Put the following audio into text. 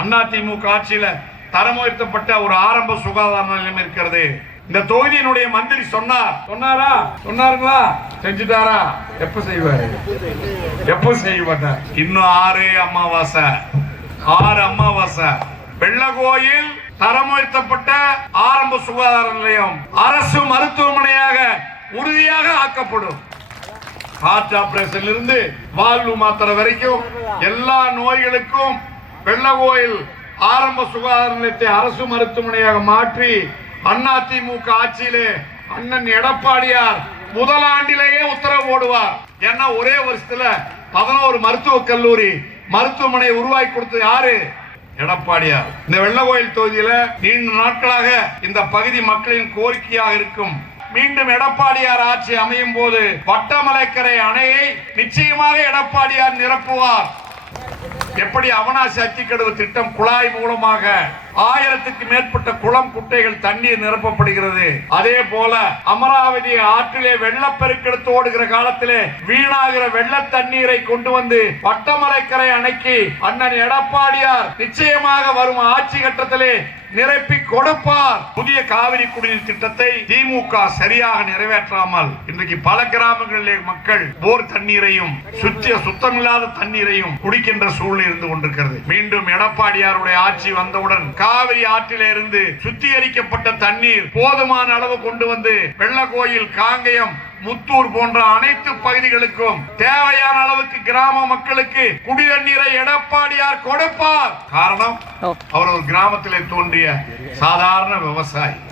அதிமுக ஆட்சியில தரம் உயர்த்தப்பட்ட ஒரு ஆரம்ப சுகாதார நிலையம் இருக்கிறது. இந்த தொகுதியினுடைய மந்திரி சொன்னாருங்களா? செஞ்சுட்டாரா? எப்ப செய்வாரு? எப்ப செய்ய மாட்டார்? இன்னும் 6 அமாவாசை வெள்ளகோயில் தரம் உயர்த்தப்பட்ட ஆரம்ப சுகாதார நிலையம் அரசு மருத்துவமனையாக உறுதியாக ஆக்கப்படும். ஹார்ட் ஆபரேஷன்ல இருந்து வாழ்வு மாத்திரை வரைக்கும் எல்லா நோய்களுக்கும் வெள்ளகோயில் ஆரம்ப சுகாதார நிலையத்தை அரசு மருத்துவமனையாக மாற்றி அதிமுக ஆட்சியிலே அண்ணன் எடப்பாடியார் முதல் ஆண்டிலேயே உத்தரவு போடுவார். ஏன்னா ஒரே வருஷத்துல 11 மருத்துவக் கல்லூரி மருத்துவமனை உருவாக்கி கொடுத்தது யாரு? எடப்பாடியார். இந்த வெள்ளகோயில் தொகுதியில நீண்ட நாட்களாக இந்த பகுதி மக்களின் கோரிக்கையாக இருக்கும். மீண்டும் எடப்பாடியார் ஆட்சி அமையும் போது வட்டமலைக்கரை அணையை நிச்சயமாக எடப்பாடியார் நிரப்புவார். எப்படி அவனாசி அத்திக்கடவு திட்டம் குழாய் மூலமாக 1000க்கு மேற்பட்ட குளம் குட்டைகள் தண்ணீர் நிரப்பப்படுகிறது. அதே போல அமராவதி ஆற்றிலே வெள்ளப்பெருக்கெடுத்து ஓடுகிற காலத்திலே வீணாகிற வெள்ள தண்ணீரை கொண்டு வந்து வட்டமலைக்கரை அணைக்கு அண்ணன் எடப்பாடியார் நிச்சயமாக வரும் ஆட்சி கட்டத்திலே நிரப்பி கொடுப்பார். புதிய காவிரி குடிநீர் திட்டத்தை திமுக சரியாக நிறைவேற்றாமல் இன்றைக்கு பல கிராமங்களிலே மக்கள் போர் தண்ணீரையும் சுத்தமில்லாத தண்ணீரையும் குடிக்கின்ற சூழ்நிலை இருந்து கொண்டிருக்கிறது. மீண்டும் எடப்பாடியாருடைய ஆட்சி வந்தவுடன் காவிரி ஆற்றிலே இருந்து சுத்திகரிக்கப்பட்ட தண்ணீர் போதுமான அளவு கொண்டு வந்து வெள்ளகோயில், காங்கயம், முத்தூர் போன்ற அனைத்து பகுதிகளுக்கும் தேவையான அளவுக்கு கிராம மக்களுக்கு குடிநீரை எடப்பாடியார் கொடுப்பார். காரணம் அவர் ஒரு கிராமத்திலே தோன்றிய சாதாரண விவசாயி.